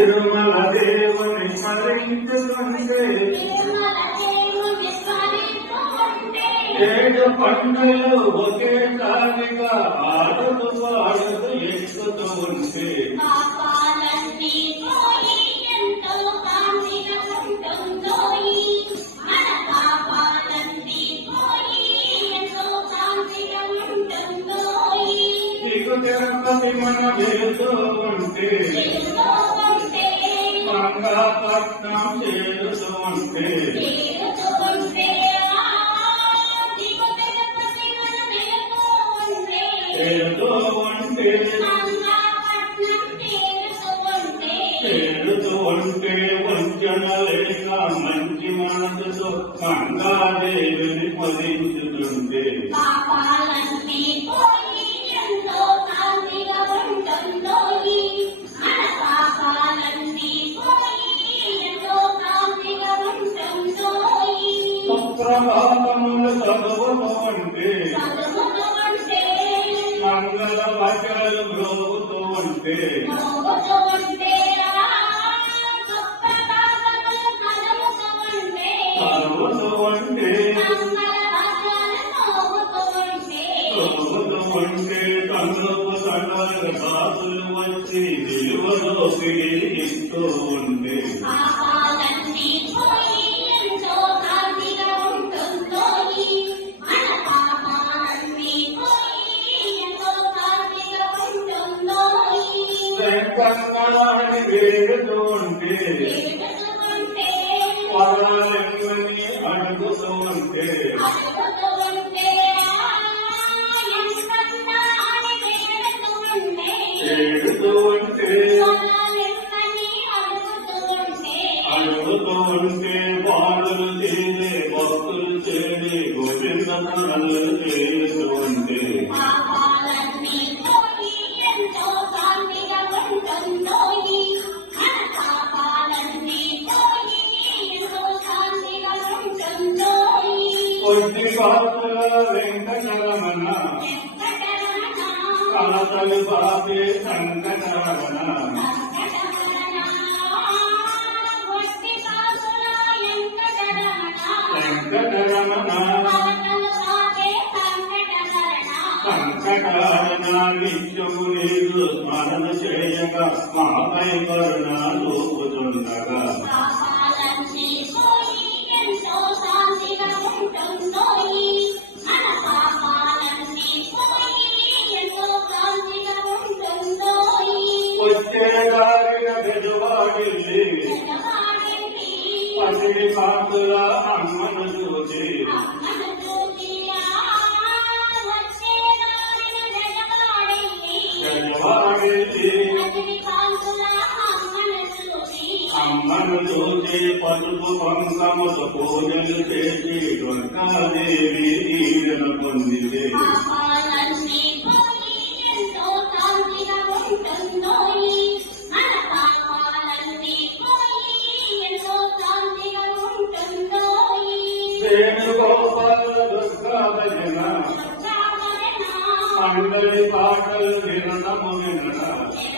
తిరుమల దేవుని స్మరించుకుంటే ఏడు పంటలు ఒకేసారిగా ఆడుతూ పాడుతూ ఎక్కుతూ ఉంటే తిరుపతి మన వెళ్తూ ఉంటే మంగళపట్నం చేరుతూ ఉంటే చేరుతూ ఉంటే వంచన లేక మంచి మనసుతో మంగాదేవిని పదించుతుంటే సుప్రభాతములు చదువుతూ ఉంటే మంగళ వాక్యాలు గ్రోగుతూ ఉంటే చదువుతూ ఉంటే కన్నుకు తండ్రుల బాసులు వచ్చి విలువలోకి ఇస్తూ ఉంటే కంగళాన్ని వేడుతూ ఉంటే వరాలెమ్మని అడుగుతూ ఉంటే ఏడుతూ ఉంటే అడుగుతూ ఉంటే బాలులు చేరే భక్తులు చేరి గోవిందలు చేరుతూ ఉంటే కొద్ది కాసుల వెంకటరమణ కలతలు బాపే సంకటరమణ వెంకటరమణ సంకటరమణ నిత్యము నీరు స్మరణ చేయగా మాపై కరుణ చూపుతుండగా వచ్చేదారిన బెజవాడిల్లి పసిడి కాకుల అమ్మను చూసి అమ్మను చూసి పసుపు పంకముతో పూజలు చేసి దుర్గాదేవి ఈయను పొందితే వేణుగోపాల దుర్గా భజన మంగళి పాటలు వినడము వినడ